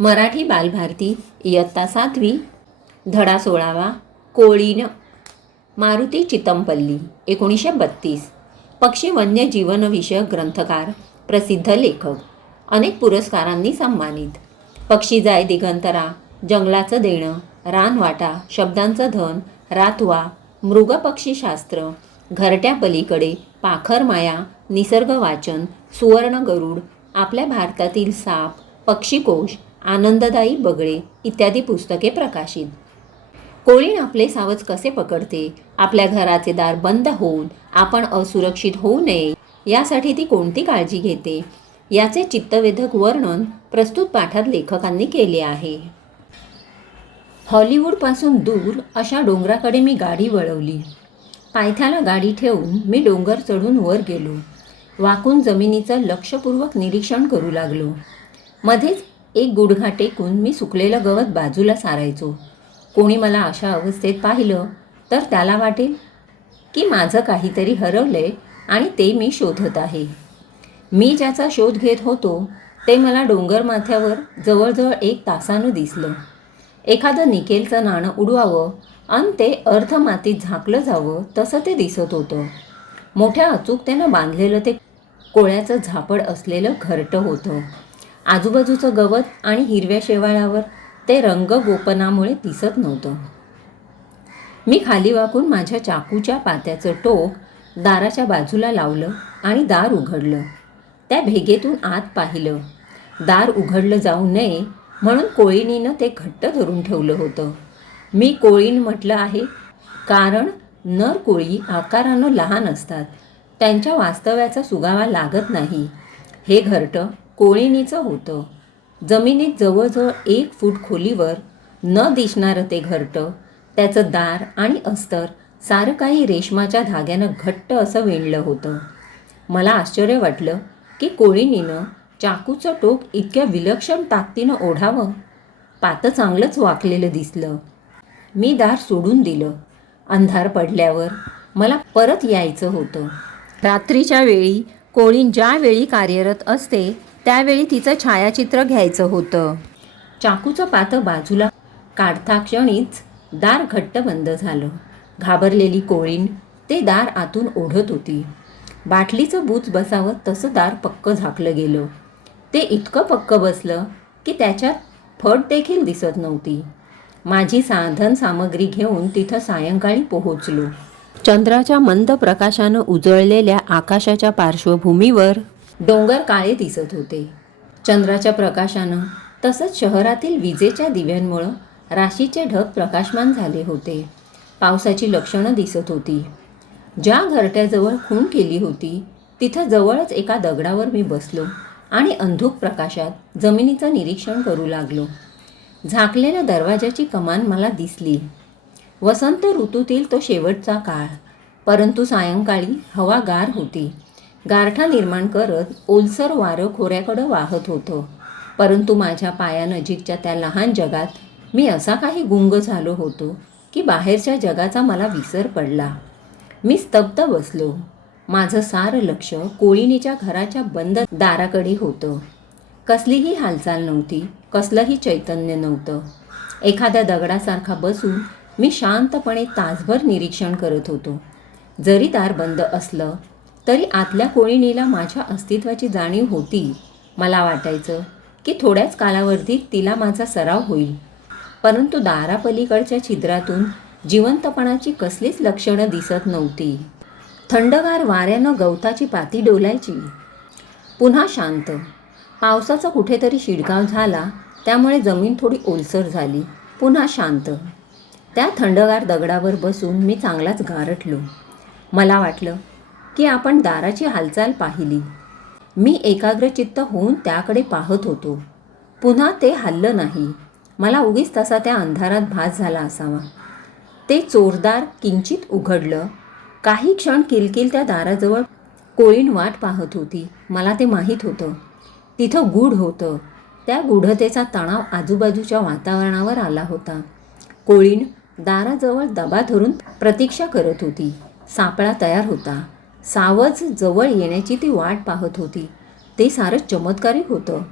मराठी बालभारती इयत्ता सातवी धडा सोळावा कोळीन मारुती चितमपल्ली एकोणीसशे बत्तीस पक्षी वन्यजीवनविषयक ग्रंथकार प्रसिद्ध लेखक अनेक पुरस्कारांनी सन्मानित. पक्षी जाय दिगंतरा जंगलाचं देणं रानवाटा शब्दांचं धन रातवा मृगपक्षीशास्त्र घरट्या पलीकडे पाखरमाया निसर्ग वाचन सुवर्ण गरुड आपल्या भारतातील साप पक्षीकोश आनंददायी बगळे इत्यादी पुस्तके प्रकाशित. कोळीण आपले सावज कसे पकडते? आपल्या घराचे दार बंद होऊन आपण असुरक्षित होऊ नये यासाठी ती कोणती काळजी घेते? याचे चित्तवेधक वर्णन प्रस्तुत पाठात लेखकांनी केले आहे. हॉलिवूडपासून दूर अशा डोंगराकडे मी गाडी वळवली. पायथ्याला गाडी ठेवून मी डोंगर चढून वर गेलो. वाकून जमिनीचं लक्षपूर्वक निरीक्षण करू लागलो. मध्येच एक गुडघा टेकून मी सुकलेलं गवत बाजूला सारायचो. कोणी मला अशा अवस्थेत पाहिलं तर त्याला वाटेल की माझं काहीतरी हरवलंय आणि ते मी शोधत आहे. मी ज्याचा शोध घेत होतो ते मला डोंगर माथ्यावर जवळजवळ एक तासानं दिसलं. एखादं निकेलचं नाणं उडवावं आणि ते अर्ध मातीत झाकलं जावं तसं ते दिसत होतं. मोठ्या अचूकतेनं बांधलेलं ते कोळ्याचं झापड असलेलं घरटं होतं. आजूबाजूचं गवत आणि हिरव्या शेवाळावर ते रंग गोपनामुळे दिसत नव्हतं. मी खाली वाकून माझ्या चाकूच्या पात्याचं टोक दाराच्या बाजूला लावलं आणि दार उघडलं. त्या भेगेतून आत पाहिलं. दार उघडलं जाऊ नये म्हणून कोळीणीनं ते घट्ट धरून ठेवलं होतं. मी कोळीण म्हटलं आहे कारण नर कोळी आकारानं लहान असतात. त्यांच्या वास्तव्याचा सुगावा लागत नाही. हे घरटं कोळिणीचं होतं. जमिनीत जवळजवळ एक फूट खोलीवर न दिसणारं ते घरटं त्याचं दार आणि अस्तर सारं काही रेशमाच्या धाग्यानं घट्ट असं विणलं होतं. मला आश्चर्य वाटलं की कोळिणीनं चाकूचं टोक इतक्या विलक्षण ताकदीनं ओढावं. पातं चांगलंच वाकलेलं दिसलं. मी दार सोडून दिलं. अंधार पडल्यावर मला परत यायचं होतं. रात्रीच्या वेळी कोळीन ज्यावेळी कार्यरत असते त्यावेळी तिचं छायाचित्र घ्यायचं होतं. चाकूचं पातं बाजूला काढता क्षणीच दार घट्ट बंद झालं. घाबरलेली कोळीण ते दार आतून ओढत होती. बाटलीचं बूच बसावं तसं दार पक्क झाकलं गेलं. ते इतकं पक्क बसलं की त्याच्यात फट देखील दिसत नव्हती. माझी साधन सामग्री घेऊन तिथं सायंकाळी पोहोचलो. चंद्राच्या मंद प्रकाशानं उजळलेल्या आकाशाच्या पार्श्वभूमीवर डोंगर काळे दिसत होते. चंद्राच्या प्रकाशानं तसंच शहरातील विजेच्या दिव्यांमुळं राशीचे ढग प्रकाशमान झाले होते. पावसाची लक्षणं दिसत होती. ज्या घरट्याजवळ खूण केली होती तिथं जवळच एका दगडावर मी बसलो आणि अंधुक प्रकाशात जमिनीचं निरीक्षण करू लागलो. झाकलेल्या दरवाजाची कमान मला दिसली. वसंत ऋतूतील तो शेवटचा काळ परंतु सायंकाळी हवा गार होती. गारठा निर्माण करत ओलसर वारं खोऱ्याकडं वाहत होतं. परंतु माझ्या पायानजीकच्या त्या लहान जगात मी असा काही गुंग झालो होतो की बाहेरच्या जगाचा मला विसर पडला. मी स्तब्ध बसलो. माझं सारं लक्ष कोळिणीच्या घराच्या बंद दाराकडे होतं. कसलीही हालचाल नव्हती कसलंही चैतन्य नव्हतं. एखाद्या दगडासारखा बसून मी शांतपणे तासभर निरीक्षण करत होतो. जरी दार बंद असलं तरी आतल्या कोळिणीला माझ्या अस्तित्वाची जाणीव होती. मला वाटायचं की थोड्याच कालावधीत तिला माझा सराव होईल. परंतु दारापलीकडच्या छिद्रातून जिवंतपणाची कसलीच लक्षणं दिसत नव्हती. थंडगार वाऱ्यानं गवताची पाती डोलायची. पुन्हा शांत. पावसाचा कुठेतरी शिडकाव झाला त्यामुळे जमीन थोडी ओलसर झाली. पुन्हा शांत. त्या थंडगार दगडावर बसून मी चांगलाच गारटलो मला वाटलं की आपण दाराची हालचाल पाहिली. मी एकाग्रचित्त होऊन त्याकडे पाहत होतो. पुन्हा ते हल्लं नाही. मला उगीच तसा त्या अंधारात भास झाला असावा. ते चोरदार किंचित उघडलं. काही क्षण किलकिल त्या दाराजवळ कोळीण वाट पाहत होती. मला ते माहीत होतं. तिथं गूढ होतं. त्या गूढतेचा तणाव आजूबाजूच्या वातावरणावर आला होता. कोळीण दाराजवळ दबा धरून प्रतीक्षा करत होती. सापळा तयार होता. सावज जवळ येण्याची ती वाट पाहत होती. ते सारं चमत्कारिक होतं.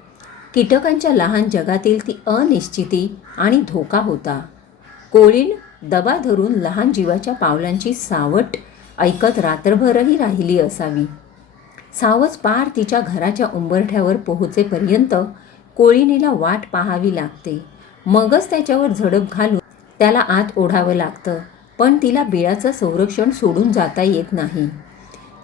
कीटकांच्या लहान जगातील ती अनिश्चिती आणि धोका होता. कोळीण दबा धरून लहान जीवाच्या पावलांची सावट ऐकत रात्रभरही राहिली असावी. सावज पार तिच्या घराच्या उंबरठ्यावर पोहोचेपर्यंत कोळिणीला वाट पाहावी लागते. मगच त्याच्यावर झडप घालून त्याला आत ओढावं लागतं पण तिला बिळाचं संरक्षण सोडून जाता येत नाही.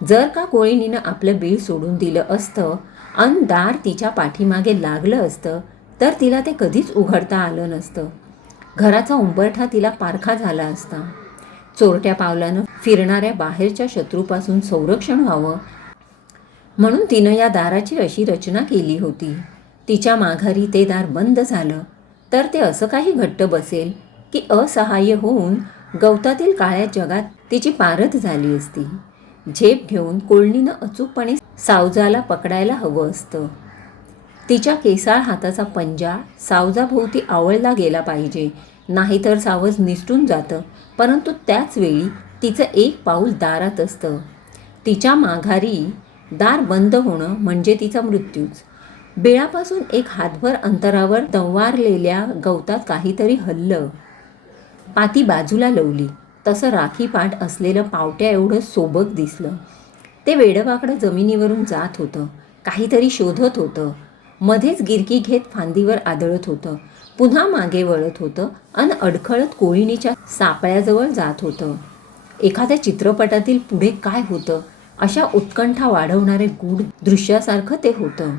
जर का कोळिणीनं आपलं बीळ सोडून दिलं असतं अन दार तिच्या पाठीमागे लागलं असतं तर तिला ते कधीच उघडता आलं नसतं. घराचा उंबरठा तिला पारखा झाला असता. चोरट्या पावलानं फिरणाऱ्या बाहेरच्या शत्रूपासून संरक्षण व्हावं म्हणून तिनं या दाराची अशी रचना केली होती. तिच्या माघारी ते दार बंद झालं तर ते असं काही घट्ट बसेल की असहाय्य होऊन गवतातील काळ्या जगात तिची पारत झाली असती. झेप घेऊन कोळणीनं अचूकपणे सावजाला पकडायला हवं असतं. तिच्या केसाळ हाताचा पंजा सावजाभोवती आवळला गेला पाहिजे. नाहीतर सावज निसटून जातं. परंतु त्याच वेळी तिचं एक पाऊल दारात असतं. तिच्या माघारी दार बंद होणं म्हणजे तिचा मृत्यूच. बिळापासून एक हातभर अंतरावर दंवारलेल्या गवतात काहीतरी हल्लं. पाती बाजूला लवली. तसं राखी पाठ असलेलं पावट्या एवढं सोबत दिसलं. ते वेडवाकडं जमिनीवरून जात होतं. काहीतरी शोधत होतं. मध्येच गिरकी घेत फांदीवर आदळत होतं. पुन्हा मागे वळत होतं अन अडखळत कोळिणीच्या सापळ्याजवळ जात होतं. एखाद्या चित्रपटातील पुढे काय होतं? अशा उत्कंठा वाढवणारे गूढ दृश्यासारखं ते होतं.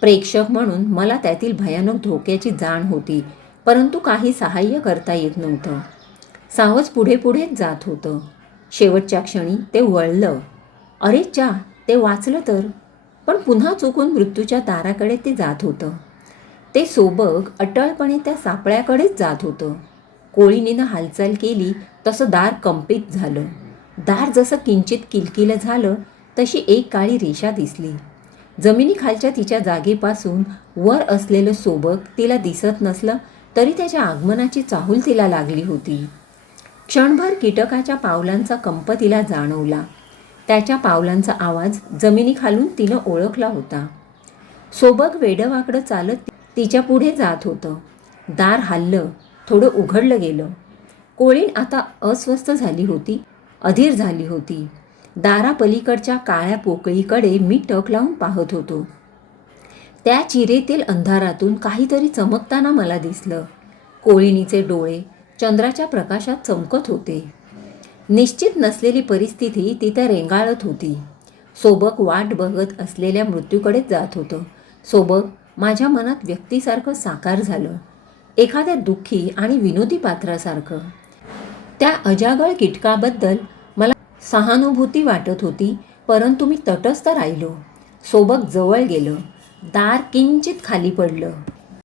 प्रेक्षक म्हणून मला त्यातील भयानक धोक्याची जाण होती परंतु काही सहाय्य करता येत नव्हतं. सावज पुढे पुढेच जात होतं. शेवटच्या क्षणी ते वळलं. अरे चा ते वाचलं तर. पण पुन्हा चुकून मृत्यूच्या दाराकडे ते जात होतं. ते सोबग अटळपणे त्या सापळ्याकडेच जात होतं. कोळीनीनं हालचाल केली तसं दार कंपित झालं. दार जसं किंचित किलकिलं झालं तशी एक काळी रेषा दिसली. जमिनीखालच्या तिच्या जागेपासून वर असलेलं सोबक तिला दिसत नसलं तरी त्याच्या आगमनाची चाहूल तिला लागली होती. क्षणभर कीटकाच्या पावलांचा कंप तिला जाणवला. त्याच्या पावलांचा आवाज जमिनीखालून तिनं ओळखला होता. सोबत वेडवाकडं चालत तिच्या पुढे जात होतं. दार हल्लं थोडं उघडलं गेलं. कोळीण आता अस्वस्थ झाली होती अधीर झाली होती. दारापलीकडच्या काळ्या पोकळीकडे मी टक लावून पाहत होतो. त्या चिरेतील अंधारातून काहीतरी चमकताना मला दिसलं. कोळिणीचे डोळे चंद्राच्या प्रकाशात चमकत होते. निश्चित नसलेली परिस्थिती तिथं रेंगाळत होती. सोबक वाट बघत असलेल्या मृत्यूकडेच जात होतं. सोबक माझ्या मनात व्यक्तीसारखं साकार झालं. एखाद्या दुःखी आणि विनोदी पात्रासारखं. त्या अजागळ कीटकाबद्दल मला सहानुभूती वाटत होती परंतु मी तटस्थ राहिलो. सोबक जवळ गेलं. दार किंचित खाली पडलं.